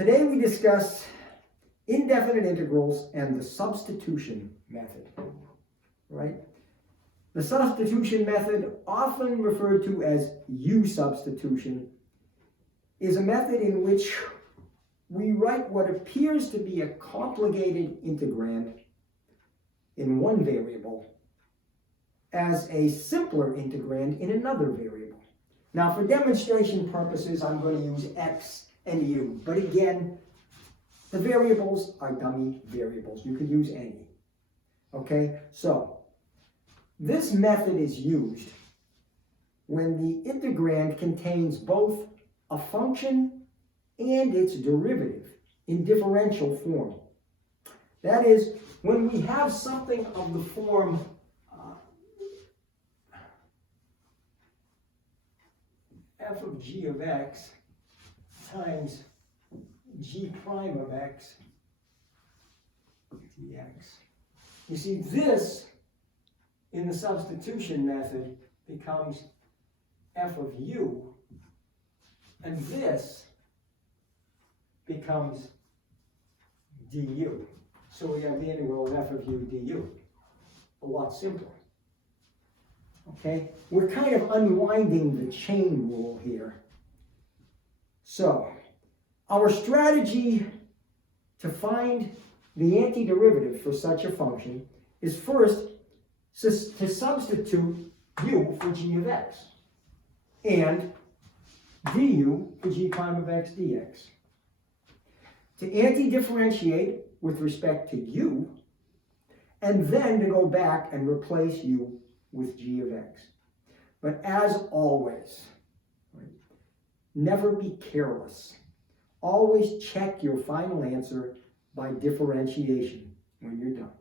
Today we discuss indefinite integrals and the substitution method, right? The substitution method, often referred to as U substitution, is a method in which we write what appears to be a complicated integrand in one variable as a simpler integrand in another variable. Now, for demonstration purposes, I'm going to use x and u, but again, the variables are dummy variables. You could use any. Okay, so this method is used when the integrand contains both a function and its derivative in differential form. That is, when we have something of the form f of g of x times g prime of x dx. You see, this in the substitution method becomes f of u, and this becomes du. So we have the integral of f of u du. A lot simpler. Okay? We're kind of unwinding the chain rule here. So, our strategy to find the antiderivative for such a function is first to substitute u for g of x and du for g prime of x dx. To anti-differentiate with respect to u, and then to go back and replace u with g of x. But as always, right, never be careless. Always check your final answer by differentiation when you're done.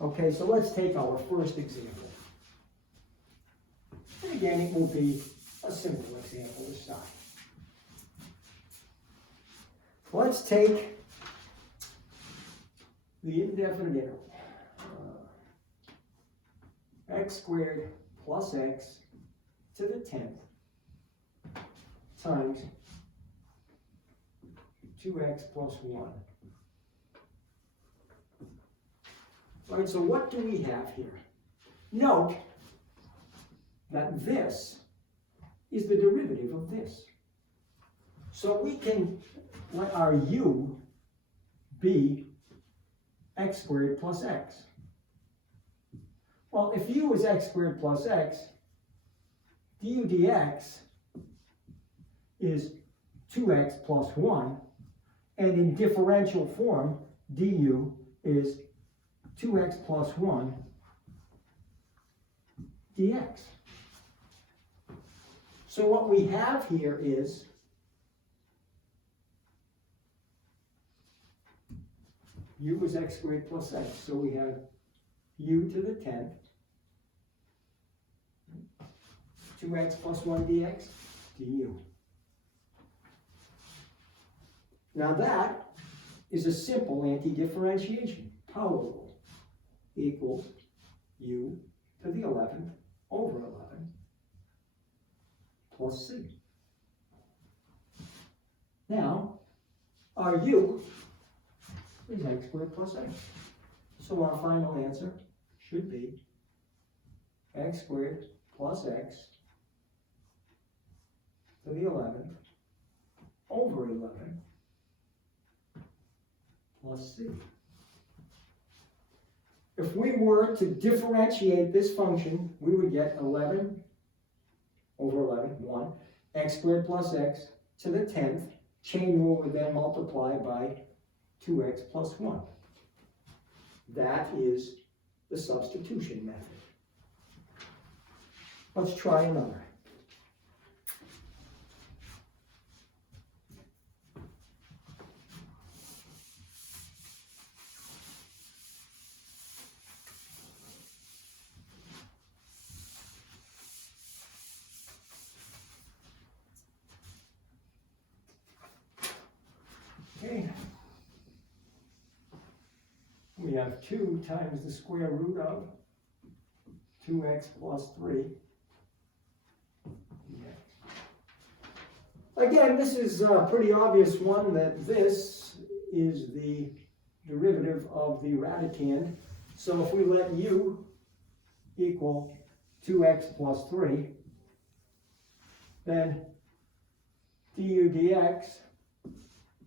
Okay, so let's take our first example. And again, it will be a simple example to start. Let's take the indefinite interval. X squared plus x to the 10th times 2x plus 1. All right, so what do we have here? Note that this is the derivative of this. So we can let our u be x squared plus x. Well, if u is x squared plus x, du dx is 2x plus 1, and in differential form, du is 2x plus 1 dx. So what we have here is u is x squared plus x. So we have u to the 10th, 2x plus 1 dx, du. Now that is a simple anti-differentiation. Power rule equals u to the 11th over 11 plus c. Now, our u is x squared plus x. So our final answer should be x squared plus x to the 11th over 11 plus c. If we were to differentiate this function, we would get 11 over 11, 1, x squared plus x to the 10th. Chain rule would then multiply by 2x plus 1. That is the substitution method. Let's try another. Okay. We have 2 times the square root of 2x plus 3. again, this is a pretty obvious one, that this is the derivative of the radicand. So if we let u equal 2x plus 3, then du dx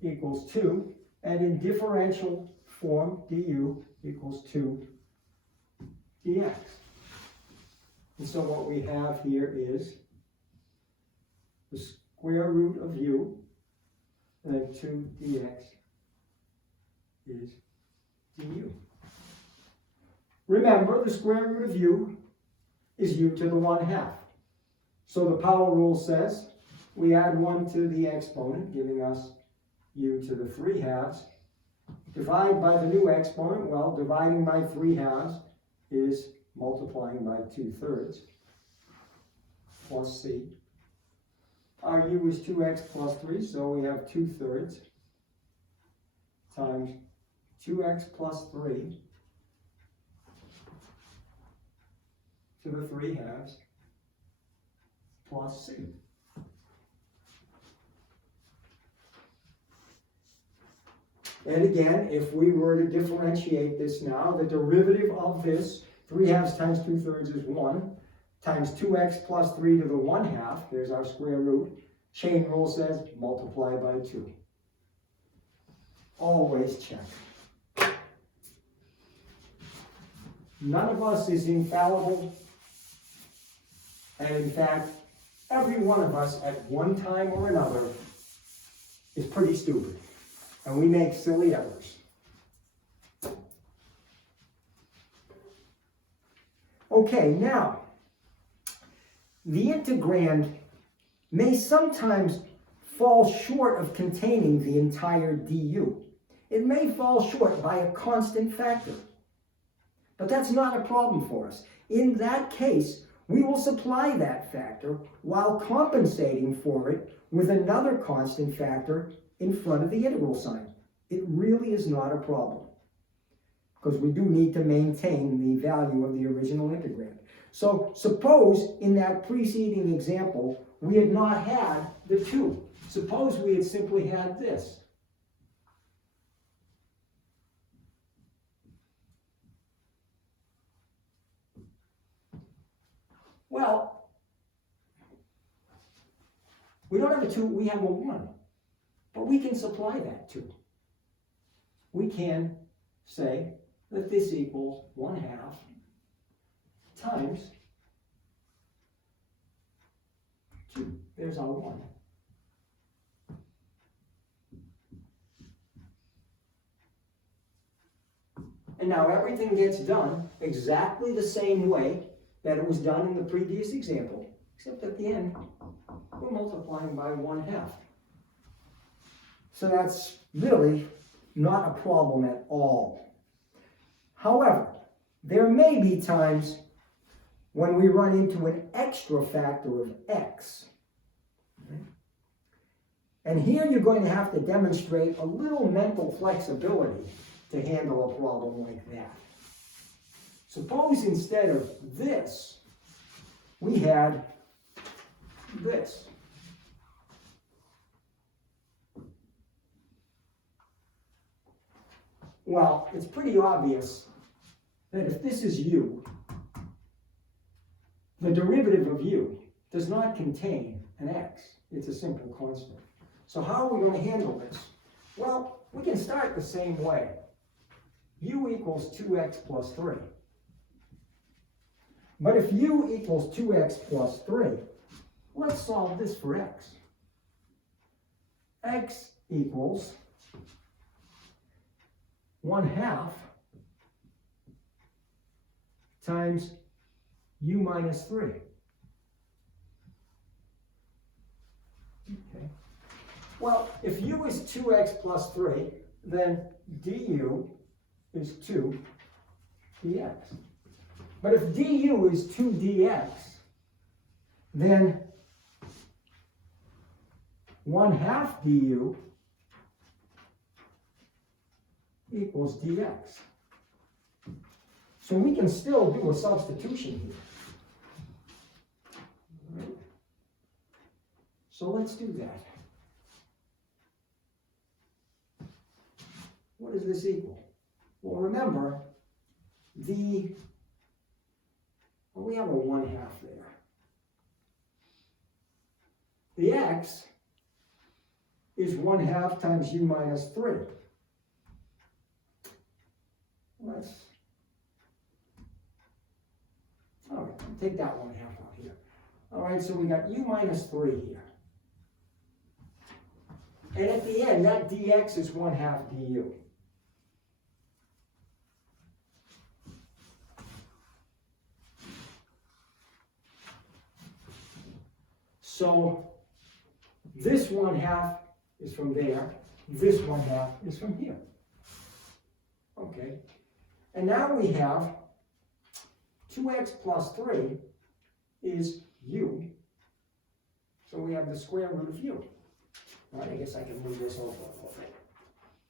equals 2, and in differential form, du equals 2 dx. And so what we have here is the square root of u, and then 2 dx is du. Remember, the square root of u is u to the 1/2. So the power rule says we add 1 to the exponent, giving us u to the 3/2. Divide by the new exponent. Well, dividing by 3/2 is multiplying by 2/3 plus c. Our u is 2x plus 3, so we have 2/3 times 2x plus 3 to the 3/2 plus c. And again, if we were to differentiate this now, the derivative of this, 3/2 times 2/3 is 1, times 2x plus 3 to the 1/2, there's our square root. Chain rule says multiply by 2. Always check. None of us is infallible. And in fact, every one of us at one time or another is pretty stupid. And we make silly errors. Okay, now, the integrand may sometimes fall short of containing the entire du. It may fall short by a constant factor. But that's not a problem for us. In that case, we will supply that factor while compensating for it with another constant factor in front of the integral sign. It really is not a problem, because we do need to maintain the value of the original integrand. So suppose in that preceding example, we had not had the 2. Suppose we had simply had this. Well, we don't have a 2, we have a 1. But we can supply that 2. We can say that this equals 1/2 times 2. There's our 1. And now everything gets done exactly the same way that it was done in the previous example, except at the end, we're multiplying by 1/2. So that's really not a problem at all. However, there may be times when we run into an extra factor of x. And here you're going to have to demonstrate a little mental flexibility to handle a problem like that. Suppose instead of this, we had this. Well, it's pretty obvious that if this is u, the derivative of u does not contain an x. It's a simple constant. So how are we going to handle this? Well, we can start the same way. U equals 2x plus 3. But if u equals 2x plus 3, let's solve this for x. X equals 1/2 times u minus 3. Okay. Well, if u is 2x plus 3, then du is 2 dx. But if du is 2 dx, then 1/2 du equals dx. So we can still do a substitution here. Right? So let's do that. what does this equal? Well, remember, we have a 1/2 there. The x is 1/2 times u minus 3. Let's take that 1/2 out here. All right, so we got u minus 3 here. And at the end, that dx is 1/2 du. So this 1/2 is from there, this 1/2 is from here. Okay, and now we have 2x plus 3 is u, so we have the square root of u. All right, I guess I can move this over a little bit,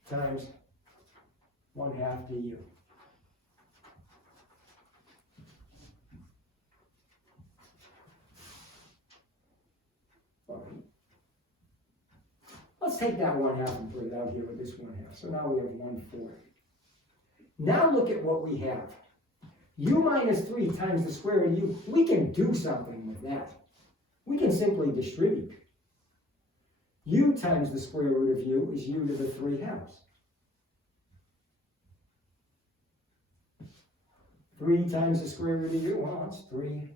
times 1/2 du. Let's take that 1/2 and put it out here with this 1/2. So now we have 1/4. Now look at what we have. U minus 3 times the square root of u. We can do something with that. We can simply distribute. U times the square root of u is u to the 3/2. 3 times the square root of u, well, that's 3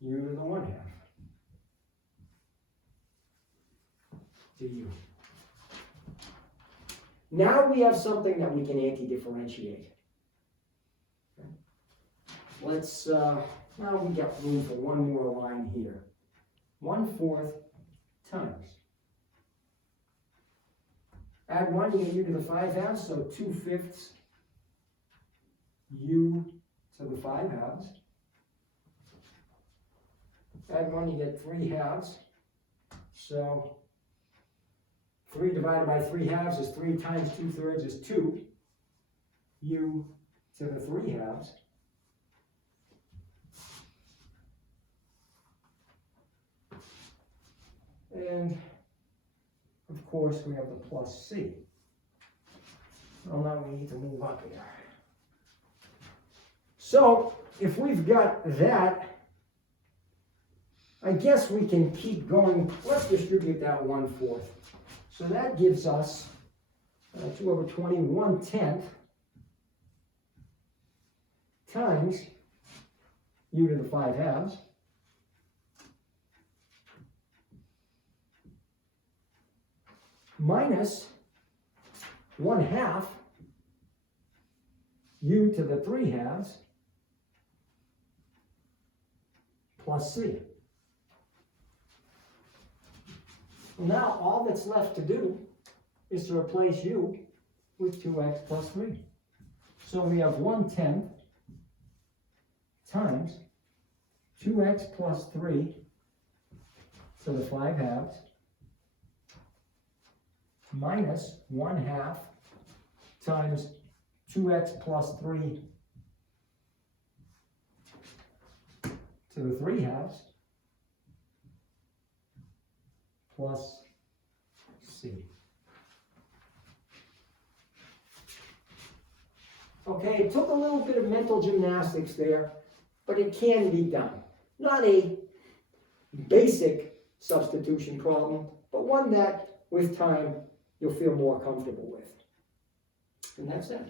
u to the 1/2. Du. Now we have something that we can anti-differentiate. Okay. Let's, now we got room for one more line here. 1/4 times. Add 1, you get u to the 5/2, so 2/5 u to the 5/2. Add 1, you get 3/2. So 3 divided by 3/2 is 3 times 2/3 is 2. U to the 3/2. And of course we have the plus c. Well, now we need to move up here. So if we've got that, I guess we can keep going. Let's distribute that 1/4. So that gives us 2 over 20, 1/10 times u to the 5/2 minus 1/2 u to the 3/2 plus c. Well, now all that's left to do is to replace u with 2x plus 3. So we have 1/10 times 2x plus 3 to the 5/2 minus 1/2 times 2x plus 3 to the 3/2 plus c. Okay, it took a little bit of mental gymnastics there, but it can be done. Not a basic substitution problem, but one that with time you'll feel more comfortable with. And that's it.